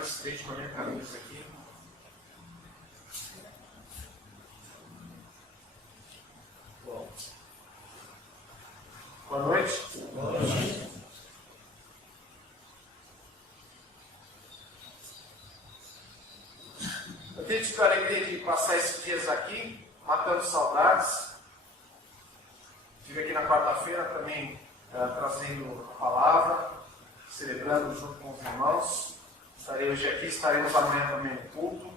acidente com a minha camisa aqui. Bom. Boa noite. Boa noite. Eu tenho tido a alegria de passar esses dias aqui, matando saudades. Estive aqui na quarta-feira também trazendo a palavra, celebrando junto com os irmãos. Estarei hoje aqui, estaremos amanhã também no culto.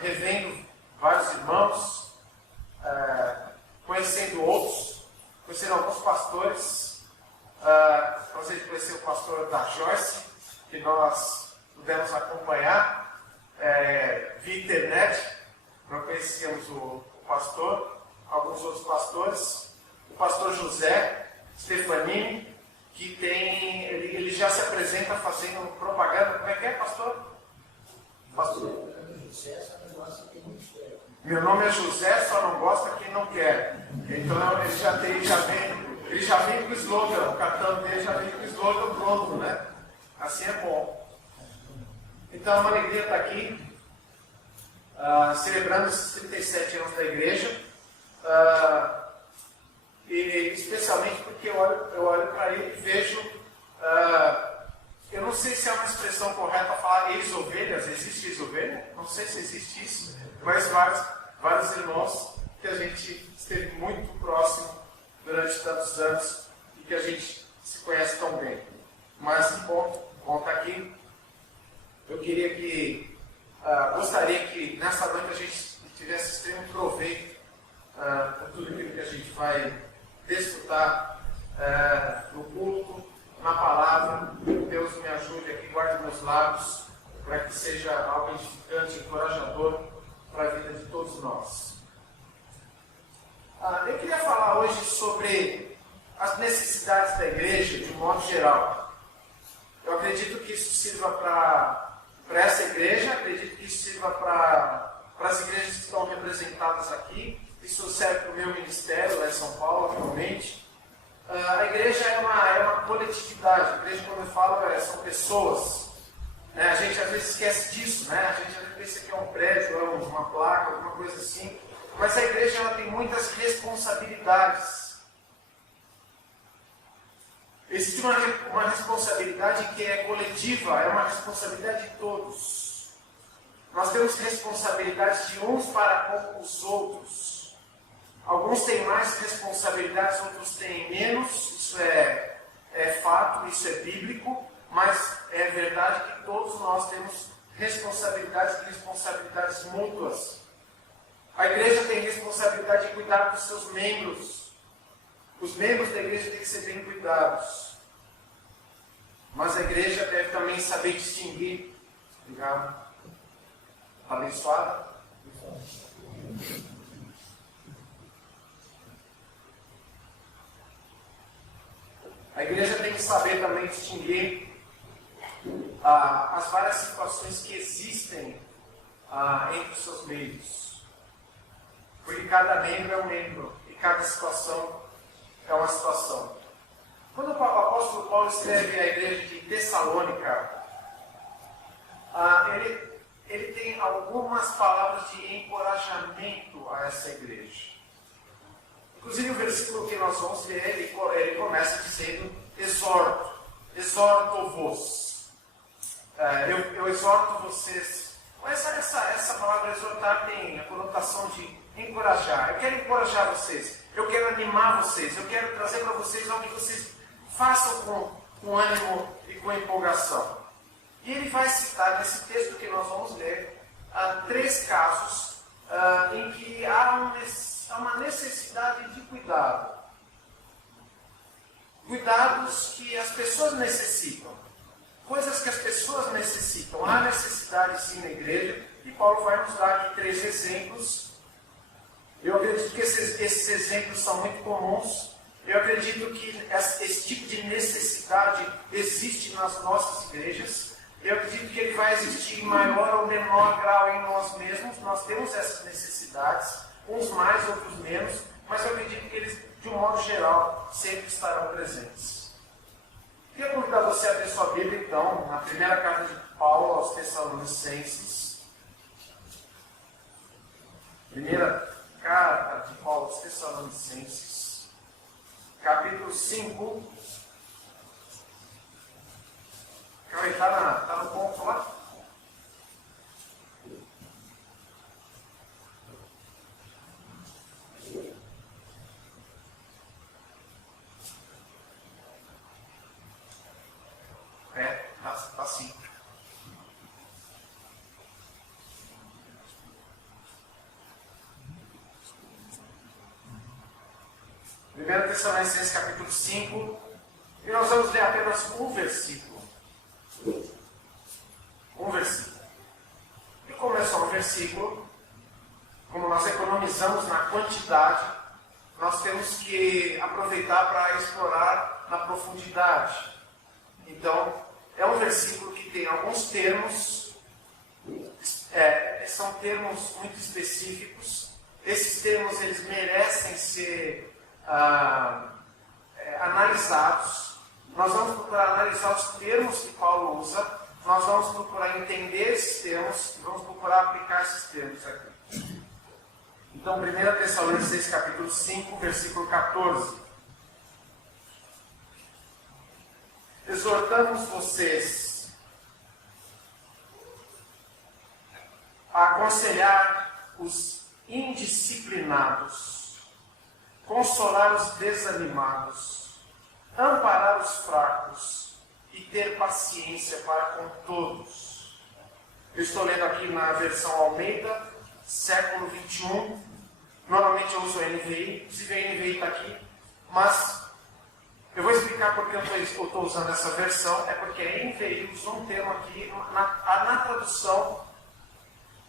Revendo vários irmãos, conhecendo outros, conhecendo alguns pastores. Prazer de conhecer o pastor da Joyce, que nós pudemos acompanhar via internet. Não conhecíamos o pastor, alguns outros pastores. O pastor José Stefanini, que ele já se apresenta fazendo propaganda. Como é que é, pastor? Pastor. Meu nome é José, só não gosta quem não quer. Então ele já vem com o slogan, o cartão dele já vem com o slogan pronto, né? Assim é bom. Então é uma alegria estar aqui, celebrando esses 37 anos da igreja, e especialmente porque eu olho para ele e vejo, eu não sei se é uma expressão correta falar ex-ovelhas, existe ex-ovelha? Não sei se existe isso, mas vários irmãos que a gente esteve muito próximo durante tantos anos e que a gente se conhece tão bem. Mas bom estar aqui. Eu gostaria que nessa noite a gente tivesse extremo proveito por tudo aquilo que a gente vai desfrutar no culto, na palavra. Deus me ajude aqui, guarde meus lábios, para que seja algo edificante, encorajador para a vida de todos nós. Eu queria falar hoje sobre as necessidades da igreja de um modo geral. Eu acredito que isso sirva para essa igreja, acredito que isso sirva para as igrejas que estão representadas aqui, isso serve para o meu ministério lá em São Paulo, atualmente. A igreja é uma coletividade, a igreja, quando eu falo, são pessoas. A gente às vezes esquece disso, né? A gente às vezes pensa que é um prédio, uma placa, alguma coisa assim, mas a igreja ela tem muitas responsabilidades. Existe uma responsabilidade que é coletiva, é uma responsabilidade de todos. Nós temos responsabilidades de uns para com os outros. Alguns têm mais responsabilidades, outros têm menos. Isso é fato, isso é bíblico, mas é verdade que todos nós temos responsabilidades mútuas. A igreja tem responsabilidade de cuidar dos seus membros. Os membros da igreja têm que ser bem cuidados. Mas a igreja deve também saber distinguir. Obrigado. Abençoada. A igreja tem que saber também distinguir as várias situações que existem entre os seus membros. Porque cada membro é um membro e cada situação é uma situação. Quando o apóstolo Paulo escreve à igreja de Tessalônica, ele tem algumas palavras de encorajamento a essa igreja. Inclusive o versículo que nós vamos ler, ele começa dizendo: exorto-vos. Eu exorto vocês. Mas essa palavra exortar tem a conotação de encorajar. Eu quero encorajar vocês. Eu quero animar vocês. Eu quero trazer para vocês algo que vocês façam com ânimo e com empolgação. E ele vai citar nesse texto que nós vamos ler 3 casos em que há uma necessidade de cuidado. Cuidados que as pessoas necessitam. Coisas que as pessoas necessitam. Há necessidade sim na igreja. E Paulo vai nos dar aqui 3 exemplos. Eu acredito que esses exemplos são muito comuns. Eu acredito que esse tipo de necessidade existe nas nossas igrejas. Eu acredito que ele vai existir em maior ou menor grau em nós mesmos. Nós temos essas necessidades, uns mais, outros menos, mas eu acredito que eles, de um modo geral, sempre estarão presentes. Queria convidar você a abrir sua Bíblia, então, na primeira carta de Paulo aos Tessalonicenses. Primeira carta de Paulo aos Tessalonicenses, capítulo 5. Está no ponto lá? Tá sim. Primeira Tessalonicenses capítulo 5, e nós vamos ler apenas um versículo. Um versículo. E como é só um versículo, como nós economizamos na quantidade, nós temos que aproveitar para explorar na profundidade. Então, é um versículo que tem alguns termos, são termos muito específicos. Esses termos eles merecem ser analisados. Nós vamos procurar analisar os termos que Paulo usa, nós vamos procurar entender esses termos e vamos procurar aplicar esses termos aqui. Então, 1 Tessalonicenses capítulo 5, versículo 14. Exortamos vocês a aconselhar os indisciplinados, consolar os desanimados, amparar os fracos e ter paciência para com todos. Eu estou lendo aqui na versão Almeida, século 21. Normalmente eu uso a NVI, inclusive a NVI está aqui, mas eu vou explicar porque eu estou usando essa versão. É porque a NVI usou um termo aqui, na tradução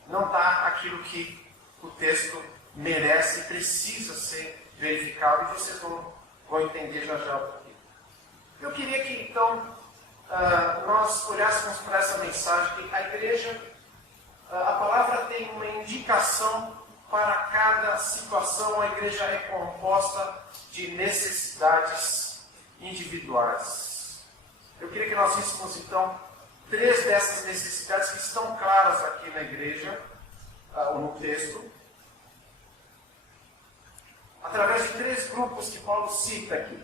não está aquilo que o texto merece e precisa ser verificado, e vocês vão entender já já o porquê. Eu queria que então nós olhássemos para essa mensagem, que a igreja, a palavra tem uma indicação para cada situação. A igreja é composta de necessidades individuais. Eu queria que nós víssemos então 3 dessas necessidades que estão claras aqui na igreja, no texto, através de 3 grupos que Paulo cita aqui.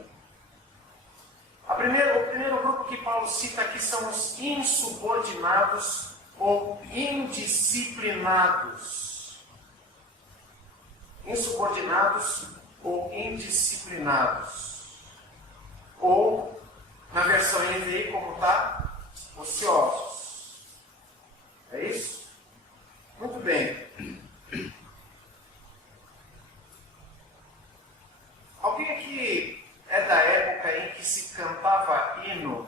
O primeiro grupo que Paulo cita aqui são os insubordinados ou indisciplinados. Insubordinados ou indisciplinados. Ou, na versão NVI, como está, ociosos. É isso? Muito bem. Alguém aqui é da época em que se cantava hino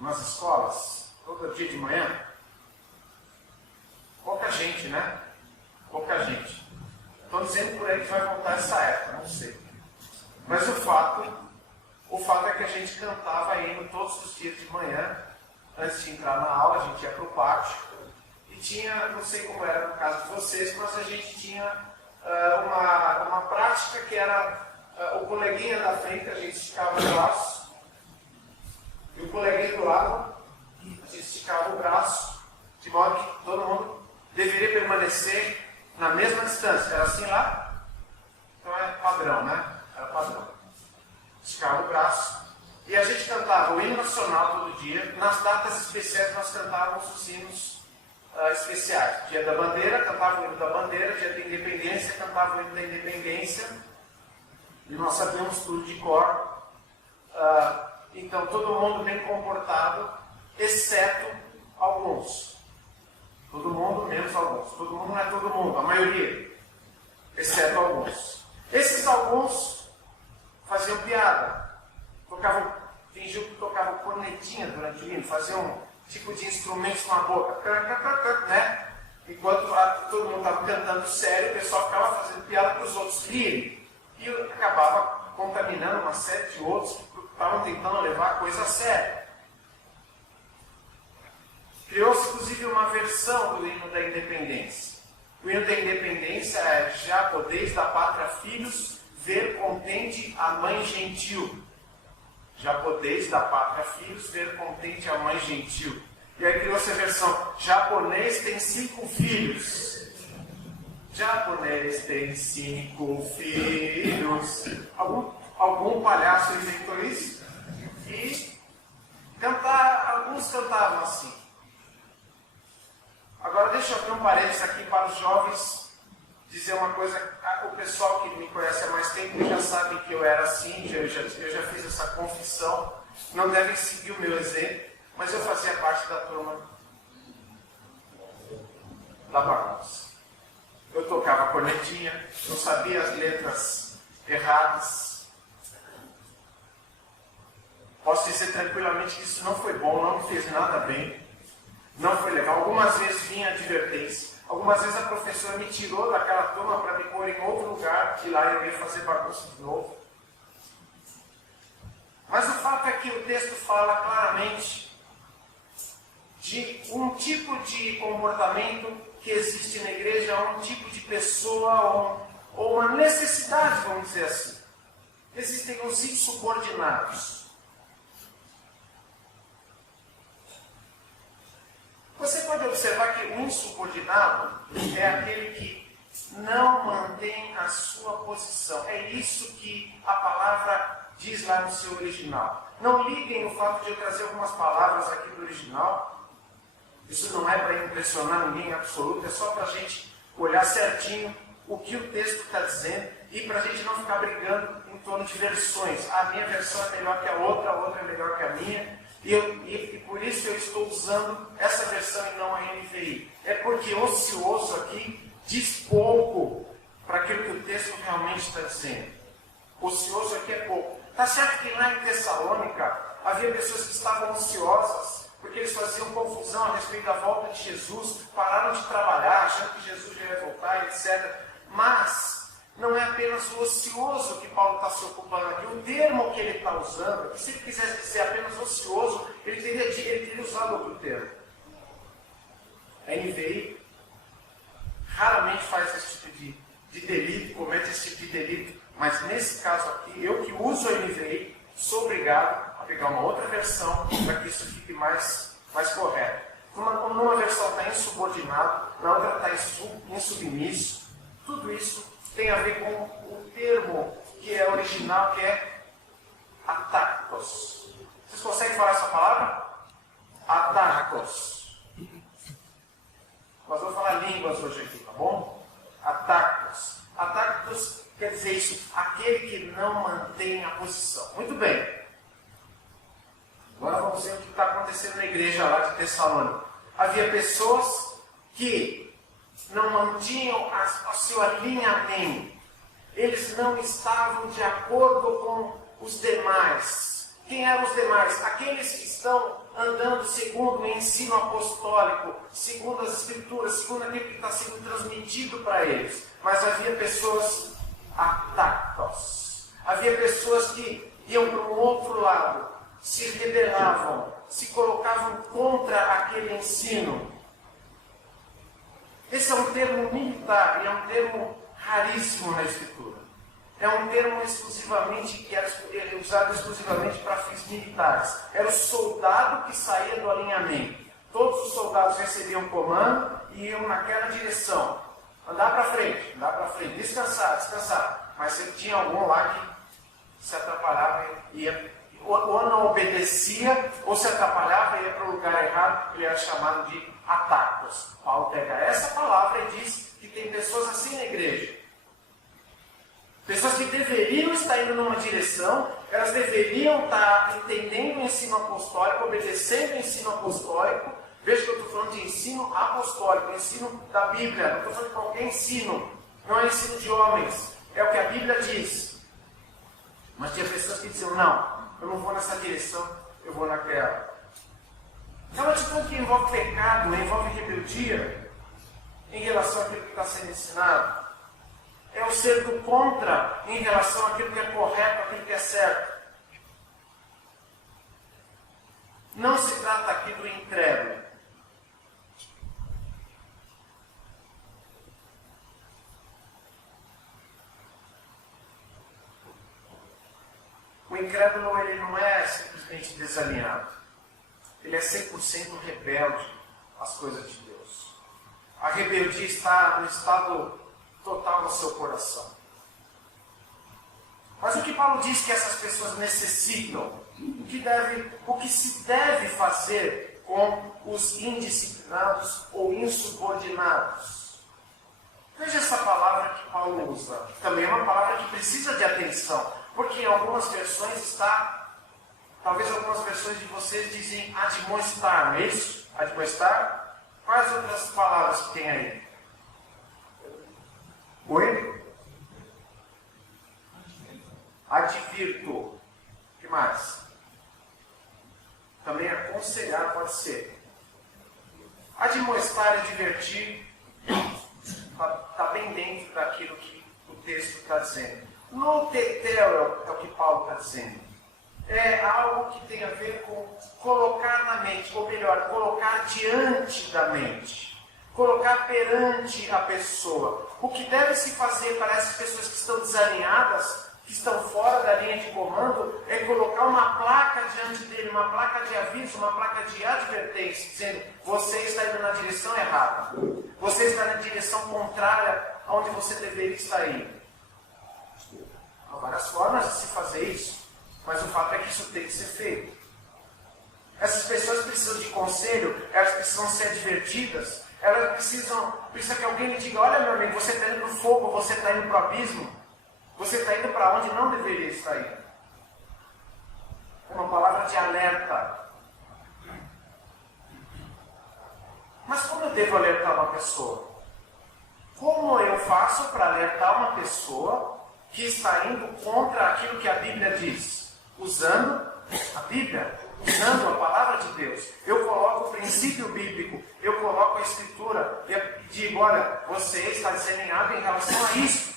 nas escolas, todo dia de manhã? Pouca gente, né? Pouca gente. Estou dizendo por aí que vai voltar essa época, não sei. Mas o fato é que a gente cantava hino todos os dias de manhã, antes de entrar na aula. A gente ia para o pátio e tinha, não sei como era no caso de vocês, mas a gente tinha uma prática que era o coleguinha da frente, a gente esticava o braço, e o coleguinha do lado, a gente esticava o braço, de modo que todo mundo deveria permanecer na mesma distância. Era assim lá? Então é padrão, né? Era padrão. Esticava o braço. E a gente cantava o hino nacional todo dia. Nas datas especiais nós cantávamos os hinos especiais. Dia da bandeira, cantava o hino da bandeira. Dia da independência, cantava o hino da independência. E nós sabíamos tudo de cor. Então todo mundo bem comportado, exceto alguns. Todo mundo menos alguns. Todo mundo não é todo mundo, a maioria. Exceto alguns. Esses alguns faziam piada. Fingiam que tocavam cornetinha durante o hino, faziam um tipo de instrumentos com a boca, né? Enquanto todo mundo estava cantando sério, o pessoal ficava fazendo piada para os outros rirem. E acabava contaminando uma série de outros que estavam tentando levar a coisa a sério. Criou-se inclusive uma versão do hino da independência. O hino da independência é: já podeis da pátria filhos ver contente a mãe gentil. Já podeis da pátria filhos, ver contente a mãe gentil. E aí criou-se a versão, japonês tem 5 filhos. Japonês tem 5 filhos. Algum palhaço inventou isso? E alguns cantavam assim. Agora deixa eu abrir um parênteses aqui para os jovens dizer uma coisa. O pessoal que me conhece há mais tempo já sabe que eu era assim, eu já fiz essa confissão. Não devem seguir o meu exemplo, mas eu fazia parte da turma da bagunça. Eu tocava cornetinha, eu sabia as letras erradas. Posso dizer tranquilamente que isso não foi bom, não me fez nada bem, não foi legal. Algumas vezes vinha advertência, algumas vezes a professora me tirou daquela turma para me pôr em outro lugar, e lá eu ia fazer bagunça de novo. Mas o fato é que o texto fala claramente de um tipo de comportamento que existe na igreja, um tipo de pessoa, ou uma necessidade, vamos dizer assim. Existem os insubordinados. Você pode observar que o insubordinado é aquele que não mantém a sua posição. É isso que a palavra diz lá no seu original. Não liguem o fato de eu trazer algumas palavras aqui do original. Isso não é para impressionar ninguém em absoluto, é só para a gente olhar certinho o que o texto está dizendo e para a gente não ficar brigando em torno de versões. A minha versão é melhor que a outra é melhor que a minha, e por isso eu estou usando essa versão e não a NVI. É porque ocioso aqui diz pouco para aquilo que o texto realmente está dizendo. Ocioso aqui é pouco. Está certo que lá em Tessalônica havia pessoas que estavam ociosas, porque eles faziam confusão a respeito da volta de Jesus, pararam de trabalhar, achando que Jesus já ia voltar, etc. Mas não é apenas o ocioso que Paulo está se ocupando aqui. O termo que ele está usando, que se ele quisesse dizer apenas ocioso, ele teria usado outro termo. A NVI raramente faz esse tipo de delito, comete esse tipo de delito, mas nesse caso aqui, eu que uso a NVI, sou obrigado a pegar uma outra versão para que isso fique mais correto. Numa versão está insubordinado, na outra está insubmisso. Tudo isso tem a ver com o termo que é original, que é atactos. Vocês conseguem falar essa palavra? Atactos. Nós vamos falar línguas hoje aqui, tá bom? Atactos. Atactos quer dizer isso, aquele que não mantém a posição. Muito bem. Agora vamos ver o que está acontecendo na igreja lá de Tessalônica. Havia pessoas que não mantinham o seu alinhamento. Eles não estavam de acordo com os demais. Quem eram os demais? Aqueles que estão andando segundo o ensino apostólico, segundo as escrituras, segundo aquilo que está sendo transmitido para eles. Mas havia pessoas atactos. Havia pessoas que iam para um outro lado, se rebelavam, se colocavam contra aquele ensino. Esse é um termo militar e é um termo raríssimo na Escritura. É um termo exclusivamente que era usado exclusivamente para fins militares. Era o soldado que saía do alinhamento. Todos os soldados recebiam comando e iam naquela direção. Andar para frente, descansar. Mas sempre tinha algum lá que se atrapalhava e ia, ou não obedecia, ou se atrapalhava e ia para o lugar errado, que ele era chamado de atactos. Paulo pega essa palavra e diz que tem pessoas assim na igreja. Pessoas que deveriam estar indo numa direção, elas deveriam estar entendendo o ensino apostólico, obedecendo o ensino apostólico. Veja que eu estou falando de ensino apostólico, ensino da Bíblia, não estou falando de qualquer ensino, não é ensino de homens, é o que a Bíblia diz. Mas tinha pessoas que diziam, não, eu não vou nessa direção, eu vou naquela. É uma atitude que envolve pecado, envolve rebeldia em relação àquilo que está sendo ensinado. É o ser do contra em relação àquilo que é correto, àquilo que é certo. Não se trata aqui do incrédulo. O incrédulo ele não é simplesmente desalinhado. Ele é 100% rebelde às coisas de Deus. A rebeldia está no estado total do seu coração. Mas o que Paulo diz que essas pessoas necessitam? O que se deve fazer com os indisciplinados ou insubordinados? Veja essa palavra que Paulo usa. Também é uma palavra que precisa de atenção. Porque em algumas versões está... Talvez algumas versões de vocês dizem admoestar, não é isso? Admoestar? Quais outras palavras que tem aí? Oi? Advirto. O que mais? Também aconselhar pode ser. Admoestar e advertir está bem dentro daquilo que o texto está dizendo. No tetel é o que Paulo está dizendo. É algo que tem a ver com colocar na mente, ou melhor, colocar diante da mente. Colocar perante a pessoa. O que deve se fazer para essas pessoas que estão desalinhadas, que estão fora da linha de comando, é colocar uma placa diante dele, uma placa de aviso, uma placa de advertência, dizendo: você está indo na direção errada. Você está na direção contrária aonde você deveria estar indo. Há várias formas de se fazer isso, mas o fato é que isso tem que ser feito. Essas pessoas precisam de conselho, elas precisam ser advertidas, elas precisam que alguém lhe diga: olha, meu amigo, você está indo no fogo, você está indo para o abismo, você está indo para onde não deveria estar indo. É uma palavra de alerta. Mas como eu devo alertar uma pessoa? Como eu faço para alertar uma pessoa que está indo contra aquilo que a Bíblia diz? Usando a Bíblia, usando a palavra de Deus. Eu coloco o princípio bíblico, eu coloco a Escritura e digo: olha, você está desalinhado em relação a isso.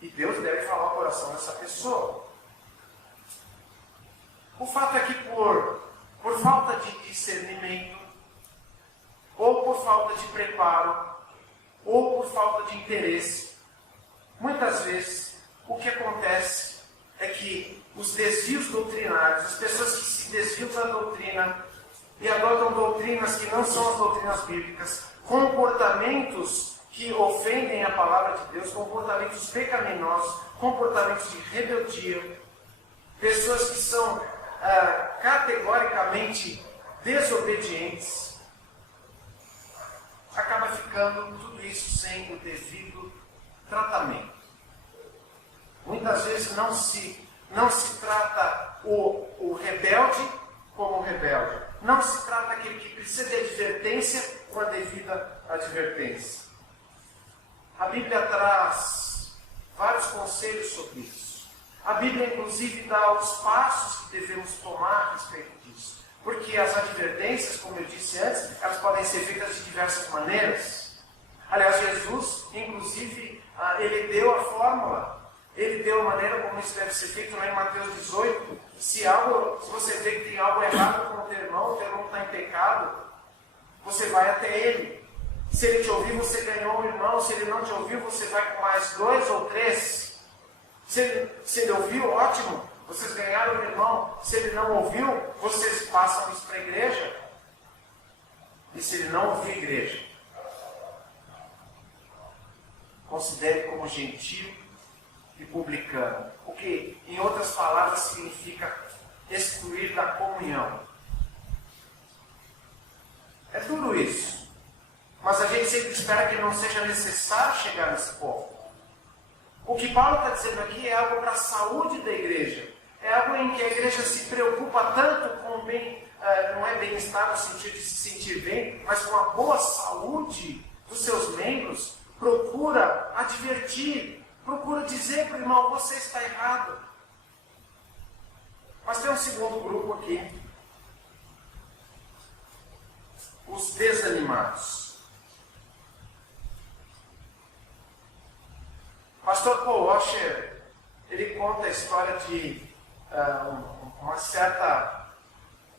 E Deus deve falar ao coração dessa pessoa. O fato é que por falta de discernimento, ou por falta de preparo, ou por falta de interesse, muitas vezes o que acontece é que os desvios doutrinários, as pessoas que se desviam da doutrina e adotam doutrinas que não são as doutrinas bíblicas, comportamentos que ofendem a palavra de Deus, comportamentos pecaminosos, comportamentos de rebeldia, pessoas que são categoricamente desobedientes, acaba ficando tudo isso sem o devido tratamento. Muitas vezes não se trata o rebelde como um rebelde. Não se trata aquele que precisa de advertência com a devida advertência. A Bíblia traz vários conselhos sobre isso. A Bíblia, inclusive, dá os passos que devemos tomar a respeito disso. Porque as advertências, como eu disse antes, elas podem ser feitas de diversas maneiras. Aliás, Jesus, inclusive, ele deu a fórmula. Ele deu a maneira como isso deve ser feito lá em Mateus 18. Se você vê que tem algo errado com o teu irmão está em pecado, você vai até ele. Se ele te ouvir, você ganhou um irmão. Se ele não te ouviu, você vai com mais 2 ou 3. Se ele ouviu, ótimo, vocês ganharam um irmão. Se ele não ouviu, vocês passam isso para a igreja. E se ele não ouvir a igreja, considere como gentil e publicano, o que, em outras palavras, significa excluir da comunhão. É tudo isso, mas a gente sempre espera que não seja necessário chegar nesse ponto. O que Paulo está dizendo aqui é algo para a saúde da igreja, é algo em que a igreja se preocupa tanto com o bem, não é bem-estar no sentido de se sentir bem, mas com a boa saúde dos seus membros. Procura advertir, procura dizer para o irmão: você está errado. Mas tem um segundo grupo aqui. Os desanimados. Pastor Paul Washer, ele conta a história de uma certa...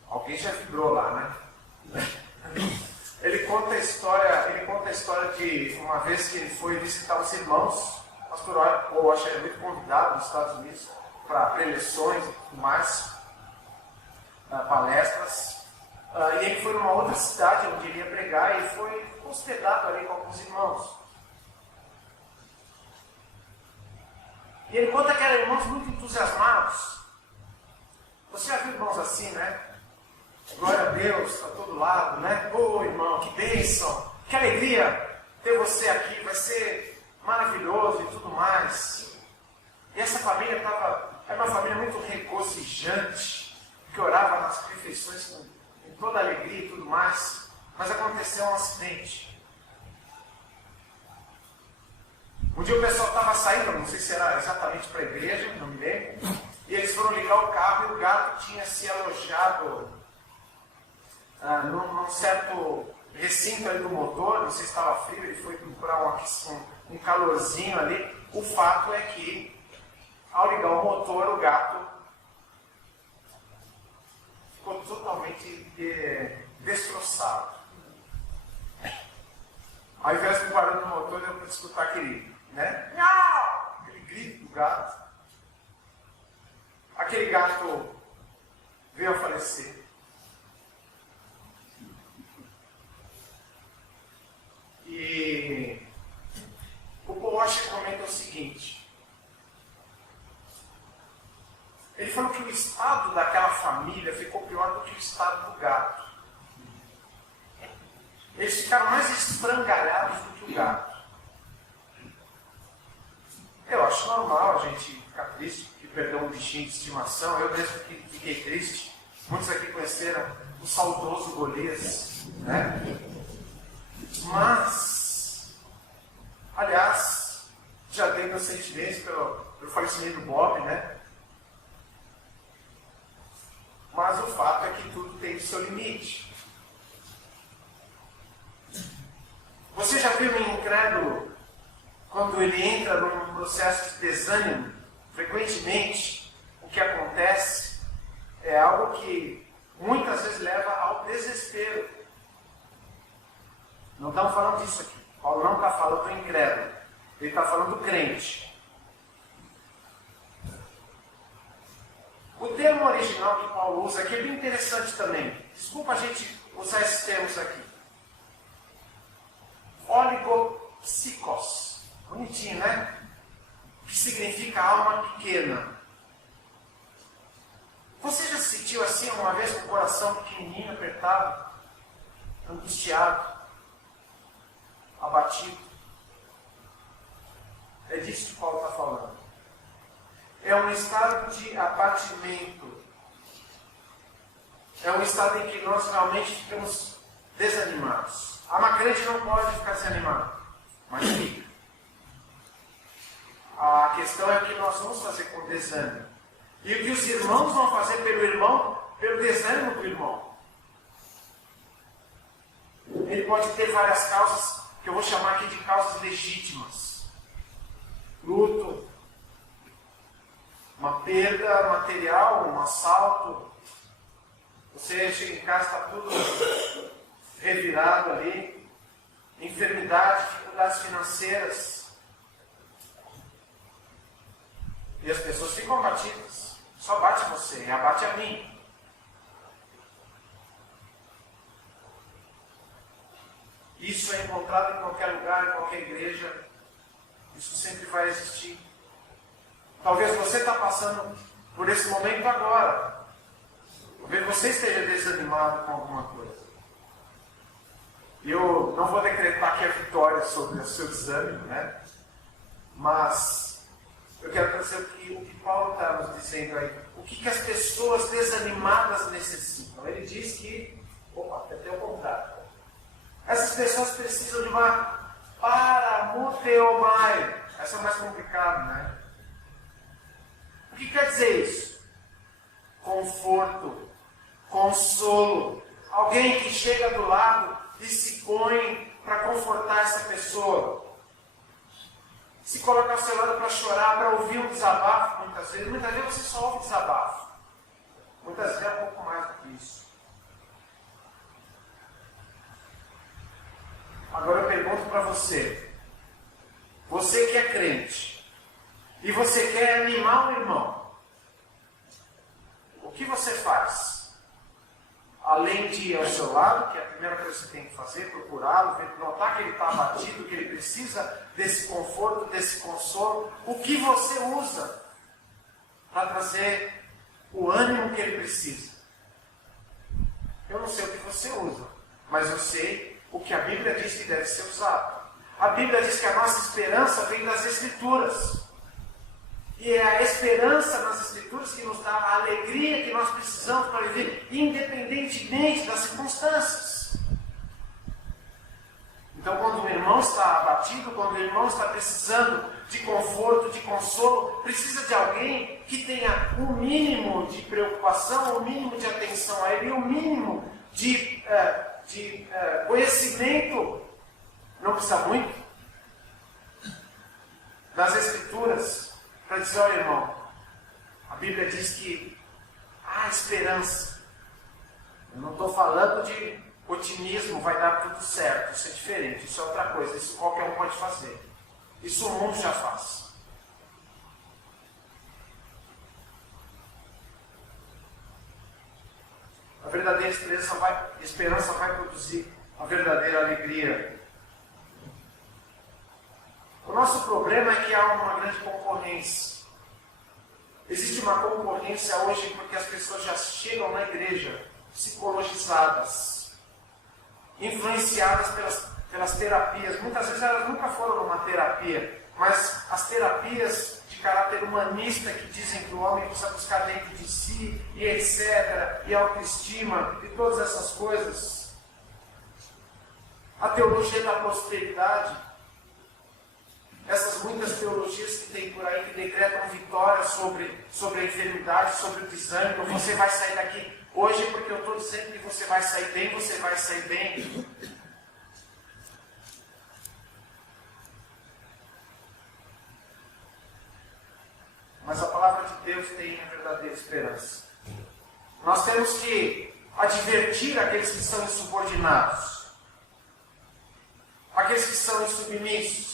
Alguém já vibrou lá, né? Ele conta a história de uma vez que ele foi visitar os irmãos. O pastor Paul Washer é muito convidado nos Estados Unidos para preleções e tudo mais, palestras. E ele foi numa outra cidade onde ele ia pregar e foi hospedado ali com alguns irmãos. E ele conta que eram irmãos muito entusiasmados. Você já viu irmãos assim, né? Glória a Deus, para todo lado, né? Ô irmão, que bênção, que alegria ter você aqui, vai ser maravilhoso e tudo mais. E essa família era uma família muito regozijante, que orava nas refeições com toda alegria e tudo mais. Mas aconteceu um acidente. Um dia o pessoal estava saindo, não sei se era exatamente para a igreja, não me lembro, e eles foram ligar o carro e o gato tinha se alojado num certo recinto ali do motor, não sei se estava frio, ele foi procurar um calorzinho ali. O fato é que, ao ligar o motor, o gato ficou totalmente destroçado. Ao invés de parar no motor, deu para escutar aquele grito do gato. Aquele gato veio a falecer. E o Paul Washer comenta o seguinte: ele falou que o estado daquela família ficou pior do que o estado do gato. Eles ficaram mais estrangalhados do que o gato. Eu acho normal a gente ficar triste que perdeu um bichinho de estimação. Eu mesmo fiquei triste. Muitos aqui conheceram o saudoso Golias, né? Mas, aliás, já dei meus sentimentos pelo falecimento do Bob, né? Mas o fato é que tudo tem o seu limite. Você já viu um incrédulo, quando ele entra num processo de desânimo? Frequentemente, o que acontece é algo que muitas vezes leva ao desespero. Não estamos falando disso aqui. Paulo não está falando do incrédulo. Ele está falando do crente. O termo original que Paulo usa aqui é bem interessante também. Desculpa a gente usar esses termos aqui. Oligopsicos. Bonitinho, né? Que significa alma pequena. Você já se sentiu assim uma vez com o coração pequenininho, apertado, angustiado, abatido? É disso que Paulo está falando. É um estado de abatimento. É um estado em que nós realmente ficamos desanimados. A alma crente não pode ficar desanimada, mas fica. A questão é o que nós vamos fazer com o desânimo. E o que os irmãos vão fazer pelo irmão, pelo desânimo do irmão. Ele pode ter várias causas, que eu vou chamar aqui de causas legítimas. Luto, uma perda material, um assalto. Você chega em casa, está tudo revirado ali. Enfermidade, dificuldades financeiras. E as pessoas ficam abatidas. Só bate você, e abate a mim. Isso é encontrado em qualquer lugar, em qualquer igreja. Isso sempre vai existir. Talvez você está passando por esse momento agora. Talvez você esteja desanimado com alguma coisa. E eu não vou decretar que é vitória sobre o seu desânimo, né? Mas eu quero trazer o que Paulo está nos dizendo aí. O que as pessoas desanimadas necessitam. Ele diz que... até o contrário. Essas pessoas precisam de uma paramuteomai. Essa é mais complicada, né? O que quer dizer isso? Conforto, consolo. Alguém que chega do lado e se põe para confortar essa pessoa. Se coloca ao seu lado para chorar, para ouvir um desabafo, muitas vezes. Muitas vezes você só ouve desabafo. Muitas vezes é um pouco mais do que isso. Agora eu pergunto para você. Você que é crente, e você quer animar o irmão, que você faz? Além de ir ao seu lado, que é a primeira coisa que você tem que fazer, procurá-lo, notar que ele está abatido, que ele precisa desse conforto, desse consolo, o que você usa para trazer o ânimo que ele precisa? Eu não sei o que você usa, mas eu sei o que a Bíblia diz que deve ser usado. A Bíblia diz que a nossa esperança vem das Escrituras. E é a esperança nas Escrituras que nos dá a alegria que nós precisamos para viver, independentemente das circunstâncias. Então, quando o irmão está abatido, quando o irmão está precisando de conforto, de consolo, precisa de alguém que tenha o mínimo de preocupação, o mínimo de atenção a ele, o mínimo de conhecimento, não precisa muito, das Escrituras, para dizer: olha, irmão, a Bíblia diz que há esperança. Eu não estou falando de otimismo, vai dar tudo certo. Isso é diferente, isso é outra coisa. Isso qualquer um pode fazer. Isso o mundo já faz. A verdadeira esperança vai produzir a verdadeira alegria. O nosso problema é que há uma grande concorrência. Existe uma concorrência hoje porque as pessoas já chegam na igreja psicologizadas, influenciadas pelas terapias. Muitas vezes elas nunca foram numa terapia, mas as terapias de caráter humanista que dizem que o homem precisa buscar dentro de si, e etc., e autoestima, e todas essas coisas. A teologia da prosperidade, essas muitas teologias que tem por aí que decretam vitória sobre a enfermidade, sobre o desânimo. Você vai sair daqui hoje porque eu estou dizendo que você vai sair bem, você vai sair bem. Mas a palavra de Deus tem a verdadeira esperança. Nós temos que advertir aqueles que são insubordinados, aqueles que são insubmissos.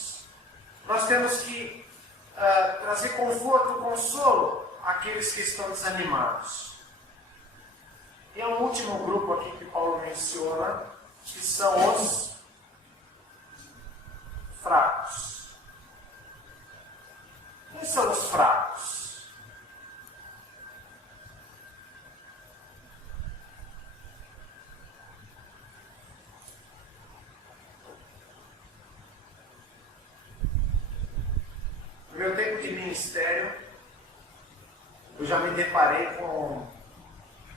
Nós temos que trazer conforto, consolo àqueles que estão desanimados. E há um último grupo aqui que Paulo menciona, que são os fracos. Quem são os fracos? No meu tempo de ministério, eu já me deparei com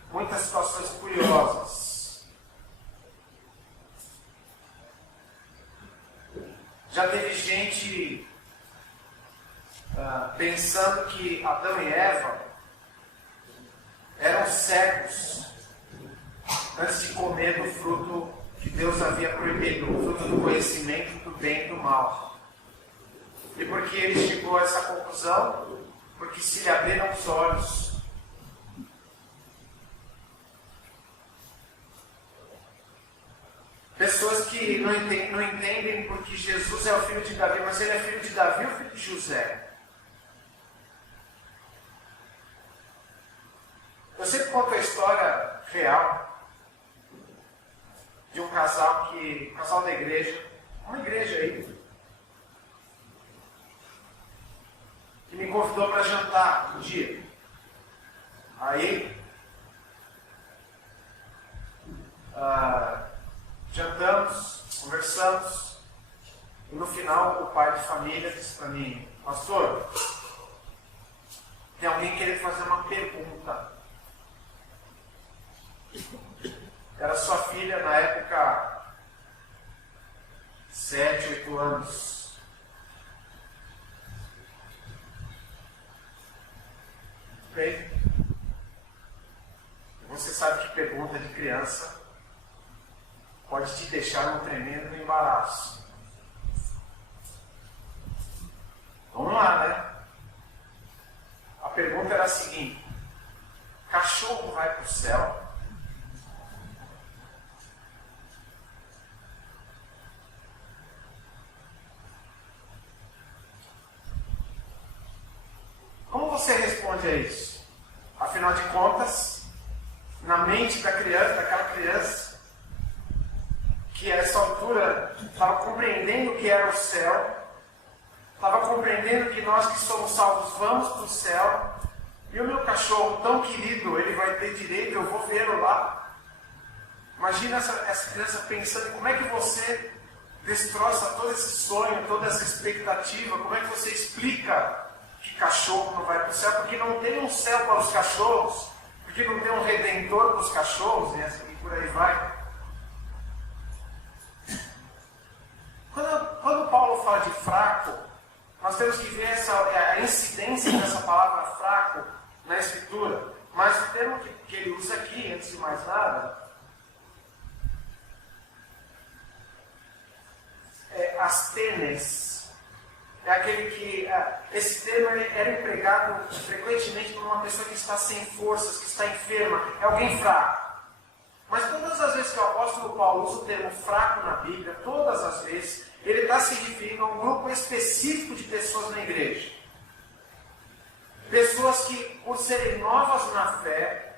muitas situações curiosas. Já teve gente pensando que Adão e Eva eram cegos antes de comer do fruto que Deus havia proibido, o fruto do conhecimento do bem e do mal. E por que ele chegou a essa conclusão? Porque se lhe abriram os olhos. Pessoas que não entendem porque Jesus é o filho de Davi, mas ele é filho de Davi ou filho de José? Eu sempre conto a história real de um casal da igreja, uma igreja aí, que me convidou para jantar um dia. Aí, jantamos, conversamos, e no final o pai de família disse para mim: pastor, tem alguém querendo fazer uma pergunta. Era sua filha na época, 7, 8 anos. Bem, você sabe que pergunta de criança pode te deixar num tremendo embaraço. Vamos lá, né? A pergunta era a seguinte: cachorro vai para o céu? Como você responde a isso? Afinal de contas, na mente daquela criança, que a essa altura estava compreendendo o que era o céu, estava compreendendo que nós que somos salvos vamos para o céu, e o meu cachorro tão querido, ele vai ter direito, eu vou vê-lo lá. Imagina essa criança pensando como é que você destroça todo esse sonho, toda essa expectativa, como é que você explica que cachorro não vai para o céu, porque não tem um céu para os cachorros, porque não tem um redentor para os cachorros, e por aí vai. Quando Paulo fala de fraco, nós temos que ver a incidência dessa palavra fraco na Escritura. Mas o termo que ele usa aqui, antes de mais nada, é asthenes. É aquele que... esse termo era empregado frequentemente por uma pessoa que está sem forças, que está enferma. É alguém fraco. Mas todas as vezes que o apóstolo Paulo usa o termo fraco na Bíblia, todas as vezes, ele está se referindo a um grupo específico de pessoas na igreja. Pessoas que, por serem novas na fé,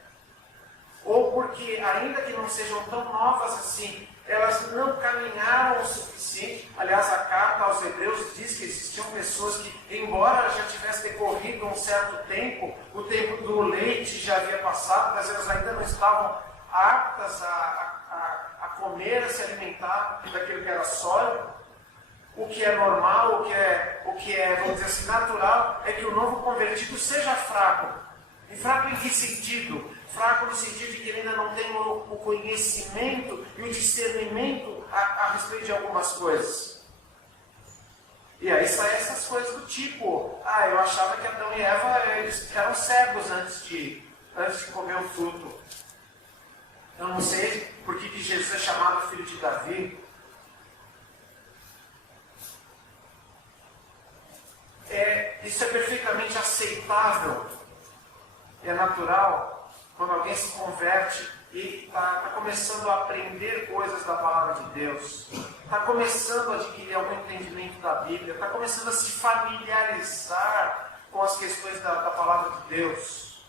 ou porque, ainda que não sejam tão novas assim, elas não caminharam o suficiente. Aliás, a carta aos Hebreus diz que existiam pessoas que, embora já tivesse decorrido um certo tempo, o tempo do leite já havia passado, mas elas ainda não estavam aptas a comer, a se alimentar daquilo que era sólido. O que é normal, o que é, vamos dizer assim, natural, é que o novo convertido seja fraco. E fraco em que sentido? Fraco no sentido de que ele ainda não tem o conhecimento e o discernimento a respeito de algumas coisas. E aí saem essas coisas do tipo, eu achava que Adão e Eva eles eram cegos antes de comer o fruto. Eu não sei por que Jesus é chamado filho de Davi. Isso é perfeitamente aceitável, é natural, quando alguém se converte e está começando a aprender coisas da palavra de Deus, está começando a adquirir algum entendimento da Bíblia, está começando a se familiarizar com as questões da palavra de Deus.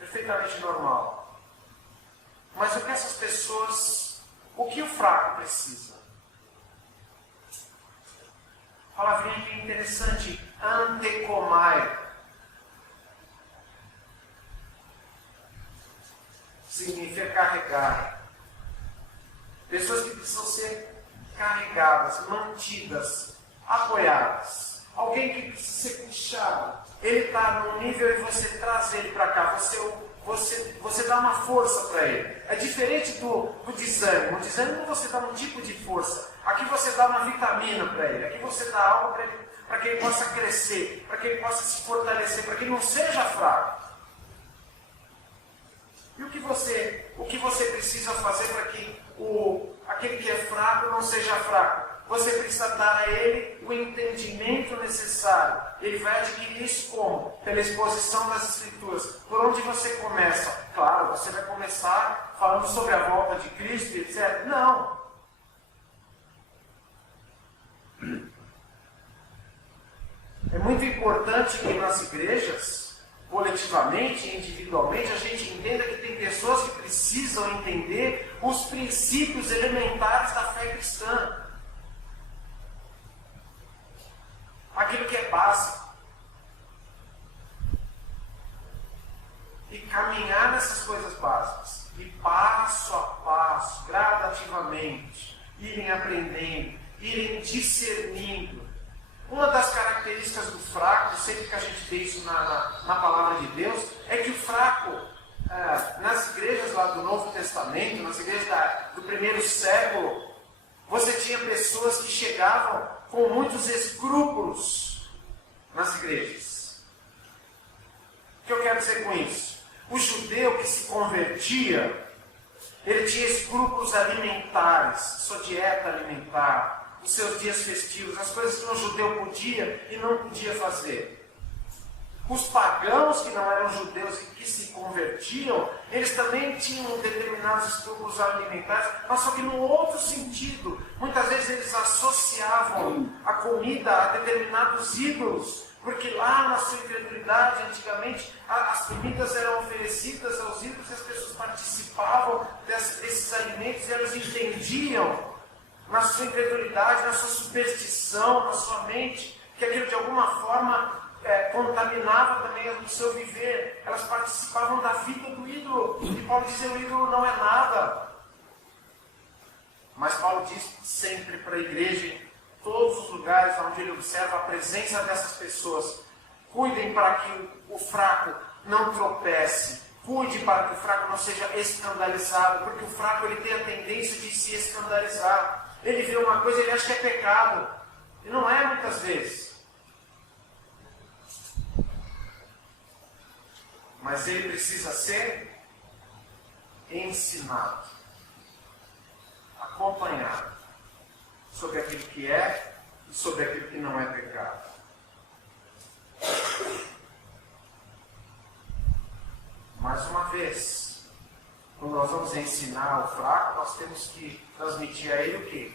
Perfeitamente normal. Mas o que essas pessoas, o que o fraco precisa? A palavrinha que é interessante, antekomai. Significa carregar. Pessoas que precisam ser carregadas, mantidas, apoiadas. Alguém que precisa ser puxado. Ele está num nível e você traz ele para cá. Você dá uma força para ele. É diferente do desânimo. O desânimo você dá um tipo de força. Aqui você dá uma vitamina para ele. Aqui você dá algo para que ele possa crescer, para que ele possa se fortalecer, para que ele não seja fraco. E o que você precisa fazer para que aquele que é fraco não seja fraco? Você precisa dar a ele o entendimento necessário. Ele vai adquirir isso como? Pela exposição das Escrituras. Por onde você começa? Claro, você vai começar falando sobre a volta de Cristo, etc. Não. É muito importante que nas igrejas, coletivamente e individualmente, a gente entenda que tem pessoas que precisam entender os princípios elementares da fé cristã. Aquilo que é básico. E caminhar nessas coisas básicas. E passo a passo, gradativamente, irem aprendendo, irem discernindo. Uma das características do fraco, sempre que a gente vê isso na palavra de Deus, é que o fraco, nas igrejas lá do Novo Testamento, nas igrejas do primeiro século, você tinha pessoas que chegavam com muitos escrúpulos nas igrejas. O que eu quero dizer com isso? O judeu que se convertia, ele tinha escrúpulos alimentares, sua dieta alimentar, os seus dias festivos, as coisas que um judeu podia e não podia fazer. Os pagãos que não eram judeus e que se convertiam, eles também tinham determinados escrúpulos alimentares, mas só que num outro sentido. Muitas vezes eles associavam a comida a determinados ídolos, porque lá na sua incredulidade, antigamente, a comidas eram oferecidas aos ídolos e as pessoas participavam desses alimentos e elas entendiam na sua incredulidade, na sua superstição, na sua mente, que aquilo de alguma forma contaminava também o seu viver. Elas participavam da vida do ídolo. E Paulo diz que o ídolo não é nada. Mas Paulo diz sempre para a igreja, em todos os lugares onde ele observa a presença dessas pessoas, cuidem para que o fraco não tropece. Cuide para que o fraco não seja escandalizado, porque o fraco ele tem a tendência de se escandalizar. Ele vê uma coisa e ele acha que é pecado. E não é muitas vezes. Mas ele precisa ser ensinado, acompanhado sobre aquilo que é e sobre aquilo que não é pecado. Mais uma vez, quando nós vamos ensinar o fraco, nós temos que transmitir a ele o quê?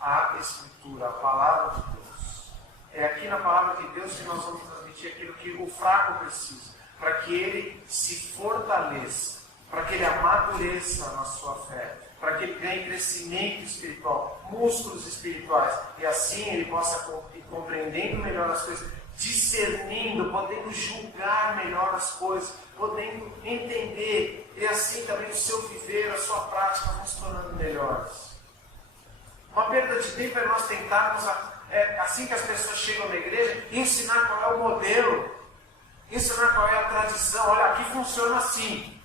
A Escritura, a Palavra de Deus. É aqui na Palavra de Deus que nós vamos transmitir aquilo que o fraco precisa, para que ele se fortaleça, para que ele amadureça na sua fé, para que ele ganhe crescimento espiritual, músculos espirituais, e assim ele possa ir compreendendo melhor as coisas, discernindo, podendo julgar melhor as coisas, podendo entender, e assim também o seu viver, a sua prática vão se tornando melhores. Uma perda de tempo é nós tentarmos, assim que as pessoas chegam na igreja, ensinar qual é o modelo, ensinar qual é a tradição. Olha, aqui funciona assim.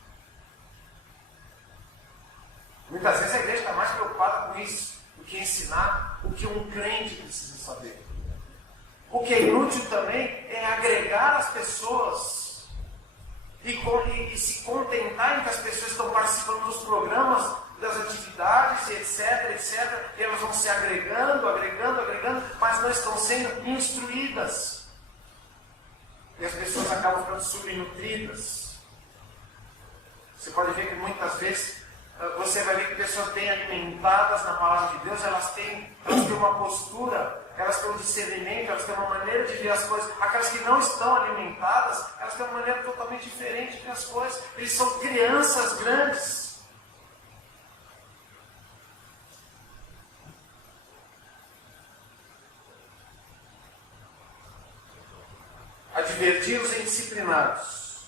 Muitas vezes a igreja está mais preocupada com isso do que ensinar o que um crente precisa saber. O que é inútil também é agregar as pessoas e se contentar em que as pessoas estão participando dos programas, das atividades, etc. E elas vão se agregando, mas não estão sendo instruídas. E as pessoas acabam ficando subnutridas. Você pode ver que muitas vezes você vai ver que pessoas bem alimentadas na Palavra de Deus, elas têm uma postura, elas têm um discernimento, elas têm uma maneira de ver as coisas. Aquelas que não estão alimentadas, elas têm uma maneira totalmente diferente de ver as coisas. Eles são crianças grandes. Advertir os indisciplinados.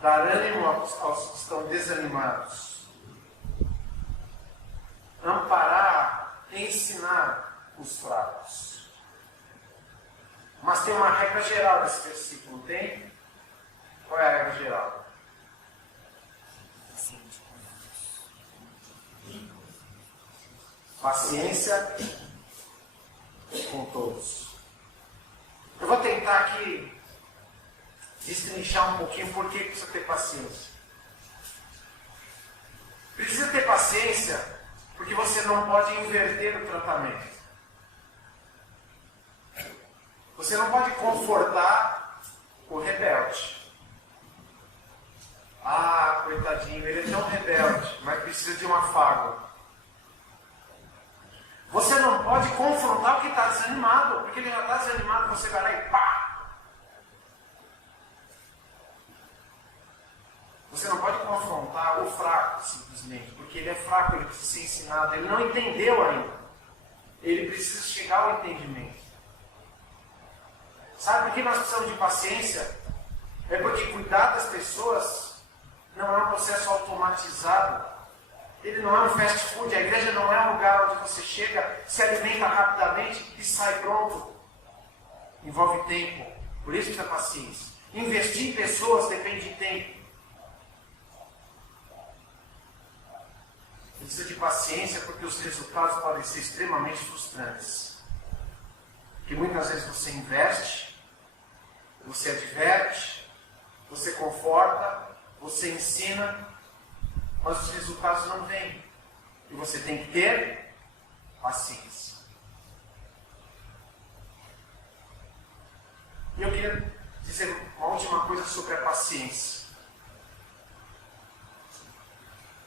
Dar ânimo aos que estão desanimados. Amparar, ensinar os fracos. Mas tem uma regra geral desse versículo, tem? Qual é a regra geral? Paciência com todos. Eu vou tentar aqui destrinchar um pouquinho por que precisa ter paciência. Precisa ter paciência porque você não pode inverter o tratamento. Você não pode confortar o rebelde. Ah, coitadinho, ele é tão rebelde, mas precisa de um afago. Você não pode confrontar o que está desanimado, porque ele já está desanimado, você vai lá e pá! Você não pode confrontar o fraco, simplesmente, porque ele é fraco, ele precisa ser ensinado, ele não entendeu ainda. Ele precisa chegar ao entendimento. Sabe por que nós precisamos de paciência? É porque cuidar das pessoas não é um processo automatizado. Ele não é um fast food, a igreja não é um lugar onde você chega, se alimenta rapidamente e sai pronto. Envolve tempo, por isso precisa paciência. Investir em pessoas depende de tempo. Precisa de paciência porque os resultados podem ser extremamente frustrantes. Porque muitas vezes você investe, você adverte, você conforta, você ensina, mas os resultados não vêm. E você tem que ter paciência. E eu queria dizer uma última coisa sobre a paciência.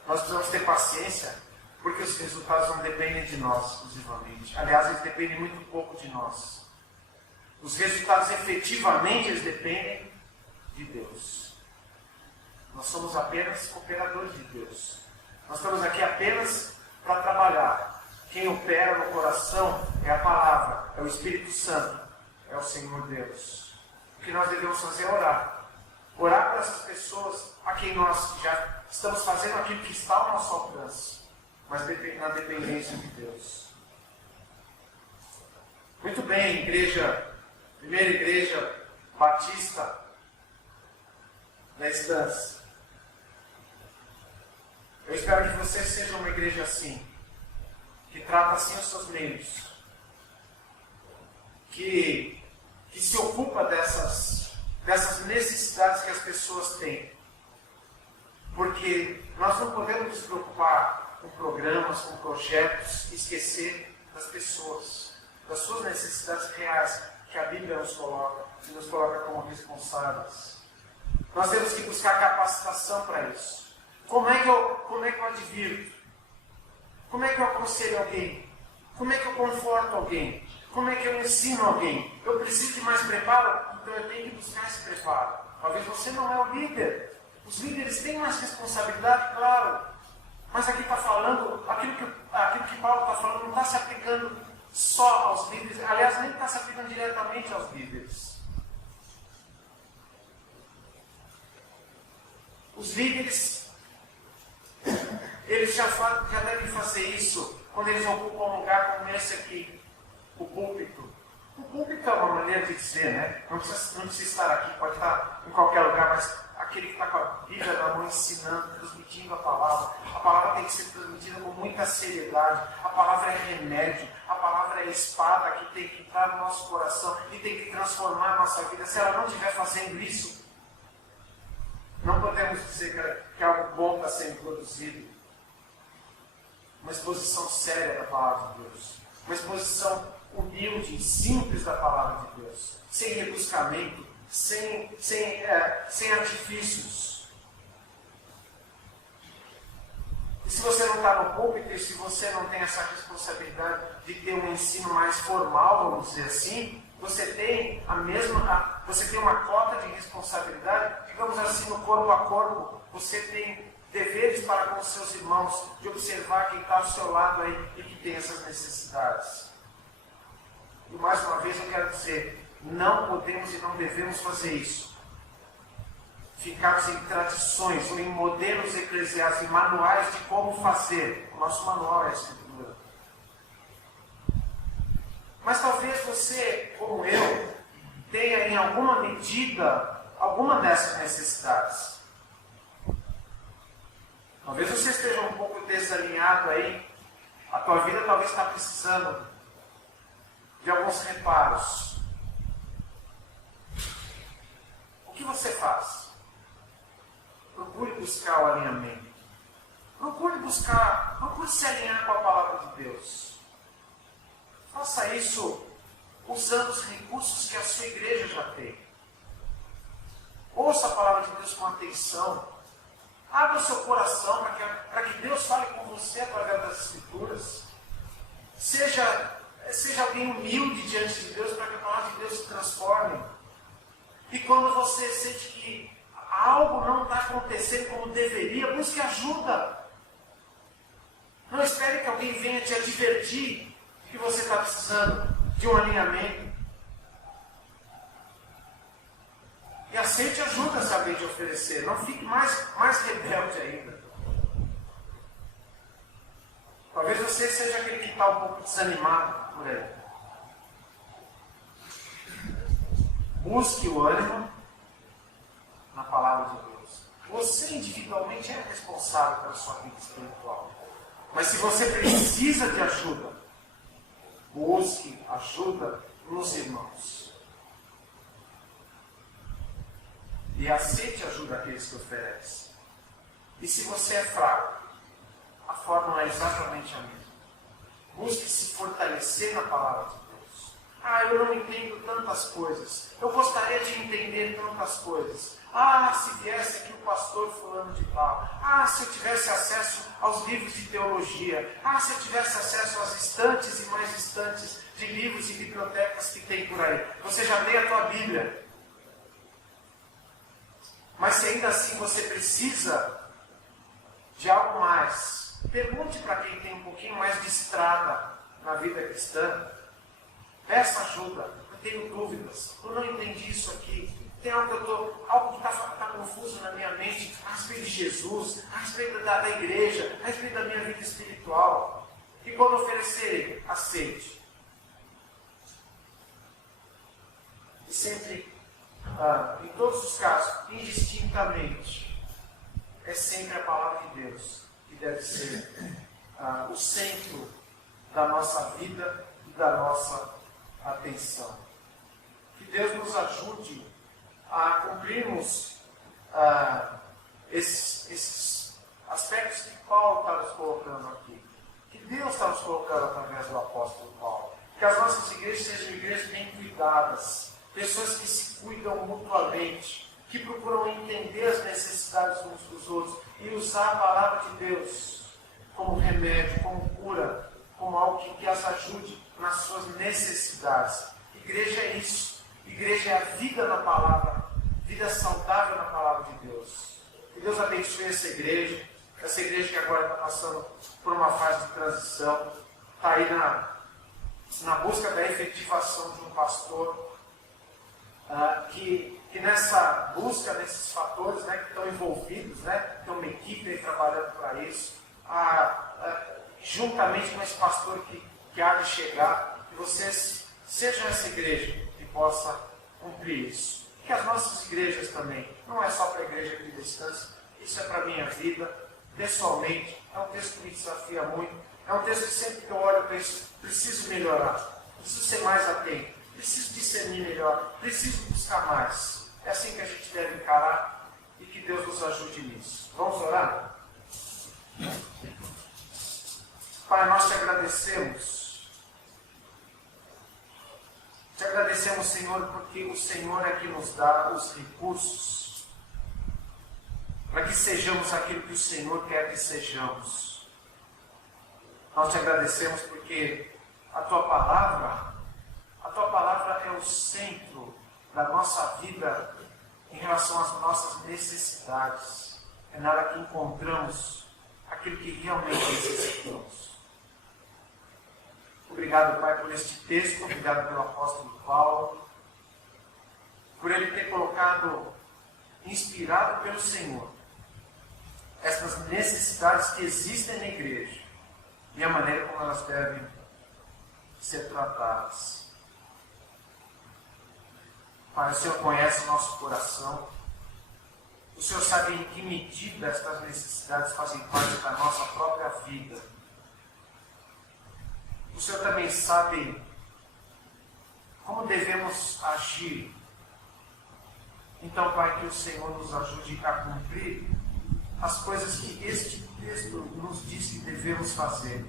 Nós precisamos ter paciência porque os resultados não dependem de nós exclusivamente. Aliás, eles dependem muito pouco de nós. Os resultados efetivamente eles dependem de Deus. Nós somos apenas cooperadores de Deus. Nós estamos aqui apenas para trabalhar. Quem opera no coração é a palavra, é o Espírito Santo, é o Senhor Deus. O que nós devemos fazer é orar. Orar por essas pessoas a quem nós já estamos fazendo aquilo que está ao nosso alcance, mas na dependência de Deus. Muito bem, primeira igreja batista da Estância. Eu espero que você seja uma igreja assim, que trata assim os seus membros, que se ocupa dessas necessidades que as pessoas têm. Porque nós não podemos nos preocupar com programas, com projetos, e esquecer das pessoas, das suas necessidades reais que a Bíblia nos coloca, e nos coloca como responsáveis. Nós temos que buscar capacitação para isso. Como é que eu advirto? Como é que eu aconselho alguém? Como é que eu conforto alguém? Como é que eu ensino alguém? Eu preciso de mais preparo? Então eu tenho que buscar esse preparo. Talvez você não é o líder. Os líderes têm mais responsabilidade, claro. Mas aqui está falando, aquilo que Paulo está falando não está se aplicando só aos líderes. Aliás, nem está se aplicando diretamente aos líderes. Os líderes, eles já devem fazer isso quando eles ocupam um lugar como esse aqui, o púlpito. O púlpito é uma maneira de dizer, né? Não precisa estar aqui, pode estar em qualquer lugar, mas aquele que está com a Bíblia na mão ensinando, transmitindo a palavra tem que ser transmitida com muita seriedade. A palavra é remédio, a palavra é espada que tem que entrar no nosso coração e tem que transformar a nossa vida. Se ela não estiver fazendo isso, não podemos dizer que algo bom está sendo produzido. Uma exposição séria da palavra de Deus. Uma exposição humilde, simples da palavra de Deus. Sem rebuscamento, sem artifícios. E se você não está no púlpito, e se você não tem essa responsabilidade de ter um ensino mais formal, vamos dizer assim, você tem uma cota de responsabilidade, digamos assim, no corpo a corpo. Você tem deveres para com os seus irmãos, de observar quem está ao seu lado aí e que tem essas necessidades. E mais uma vez eu quero dizer, não podemos e não devemos fazer isso. Ficarmos em tradições ou em modelos eclesiásticos, em manuais de como fazer. O nosso manual é a Escritura. Mas talvez você, como eu, tenha em alguma medida alguma dessas necessidades. Talvez você esteja um pouco desalinhado aí. A tua vida talvez está precisando de alguns reparos. O que você faz? Procure buscar o alinhamento. Procure se alinhar com a palavra de Deus. Faça isso usando os recursos que a sua igreja já tem. Ouça a palavra de Deus com atenção. Abra o seu coração para que Deus fale com você através das Escrituras. Seja alguém humilde diante de Deus para que a palavra de Deus se transforme. E quando você sente que algo não está acontecendo como deveria, busque ajuda. Não espere que alguém venha te advertir que você está precisando de um alinhamento. E aceite ajuda se alguém te oferecer. Não fique mais rebelde ainda. Talvez você seja aquele que está um pouco desanimado por aí. Busque o ânimo na palavra de Deus. Você individualmente é responsável pela sua vida espiritual. Mas se você precisa de ajuda, busque ajuda nos irmãos. E aceite ajuda daqueles que oferecem. E se você é fraco, a fórmula é exatamente a mesma. Busque se fortalecer na palavra de Deus. Eu não entendo tantas coisas. Eu gostaria de entender tantas coisas. Se viesse aqui o pastor fulano de tal. Se eu tivesse acesso aos livros de teologia. Se eu tivesse acesso às estantes e mais estantes de livros e bibliotecas que tem por aí. Você já lê a tua Bíblia. Mas se ainda assim você precisa de algo mais, pergunte para quem tem um pouquinho mais de estrada na vida cristã. Peça ajuda. Eu tenho dúvidas. Eu não entendi isso aqui. Tem algo que está confuso na minha mente a respeito de Jesus, a respeito da igreja, a respeito da minha vida espiritual. E quando oferecerem, aceite. E sempre, em todos os casos, indistintamente, é sempre a palavra de Deus que deve ser o centro da nossa vida e da nossa atenção. Que Deus nos ajude a cumprirmos esses aspectos que Paulo está nos colocando aqui. Que Deus está nos colocando através do apóstolo Paulo. Que as nossas igrejas sejam igrejas bem cuidadas. Pessoas que se cuidam mutuamente. Que procuram entender as necessidades uns dos outros. E usar a palavra de Deus como remédio, como cura, como algo que as ajude nas suas necessidades. Igreja é isso. Igreja é a vida na palavra, vida saudável na palavra de Deus. Que Deus abençoe essa igreja que agora está passando por uma fase de transição, está aí na busca da efetivação de um pastor, que nessa busca desses fatores, que estão envolvidos, tem uma equipe aí trabalhando para isso, juntamente com esse pastor que há de chegar, que vocês sejam essa igreja que possa cumprir isso. Que as nossas igrejas também, não é só para a igreja aqui de distância, isso é para a minha vida, pessoalmente. É um texto que me desafia muito, é um texto que sempre que eu olho eu penso, preciso melhorar, preciso ser mais atento, preciso discernir melhor, preciso buscar mais. É assim que a gente deve encarar e que Deus nos ajude nisso. Vamos orar? Pai, nós te agradecemos. Te agradecemos, Senhor, porque o Senhor é que nos dá os recursos para que sejamos aquilo que o Senhor quer que sejamos. Nós te agradecemos porque a Tua palavra é o centro da nossa vida em relação às nossas necessidades. É nela que encontramos aquilo que realmente necessitamos. Obrigado, Pai, por este texto, obrigado pelo apóstolo Paulo, por ele ter colocado, inspirado pelo Senhor, essas necessidades que existem na igreja e a maneira como elas devem ser tratadas. Pai, o Senhor conhece o nosso coração, o Senhor sabe em que medida estas necessidades fazem parte da nossa própria vida. O Senhor também sabe como devemos agir. Então, Pai, que o Senhor nos ajude a cumprir as coisas que este texto nos diz que devemos fazer.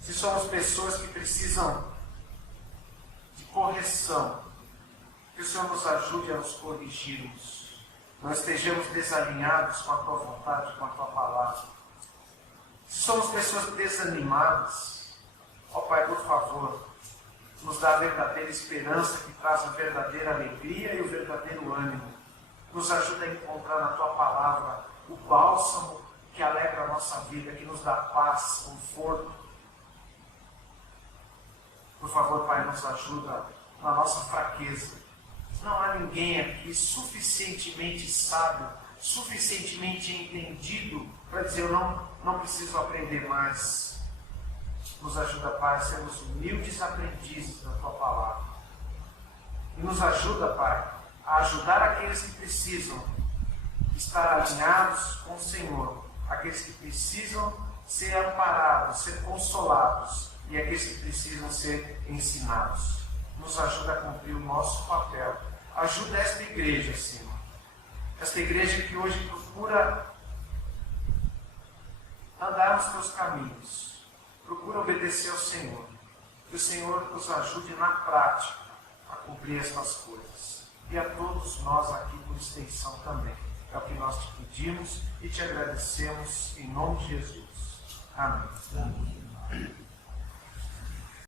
Se somos pessoas que precisam de correção, que o Senhor nos ajude a nos corrigirmos. Não estejamos desalinhados com a Tua vontade, com a Tua palavra. Se somos pessoas desanimadas, ó Pai, por favor, nos dá a verdadeira esperança que traz a verdadeira alegria e o verdadeiro ânimo. Nos ajuda a encontrar na Tua palavra o bálsamo que alegra a nossa vida, que nos dá paz, conforto. Por favor, Pai, nos ajuda na nossa fraqueza. Não há ninguém aqui suficientemente sábio, suficientemente entendido para dizer eu não preciso aprender mais. Nos ajuda, Pai, a sermos humildes aprendizes da Tua palavra. E nos ajuda, Pai, a ajudar aqueles que precisam estar alinhados com o Senhor, aqueles que precisam ser amparados, ser consolados, e aqueles que precisam ser ensinados. Nos ajuda a cumprir o nosso papel. Ajuda esta igreja, Senhor. Esta igreja que hoje procura andar nos Teus caminhos, procura obedecer ao Senhor. Que o Senhor nos ajude na prática a cumprir essas coisas. E a todos nós aqui por extensão também. É o que nós te pedimos e te agradecemos em nome de Jesus. Amém.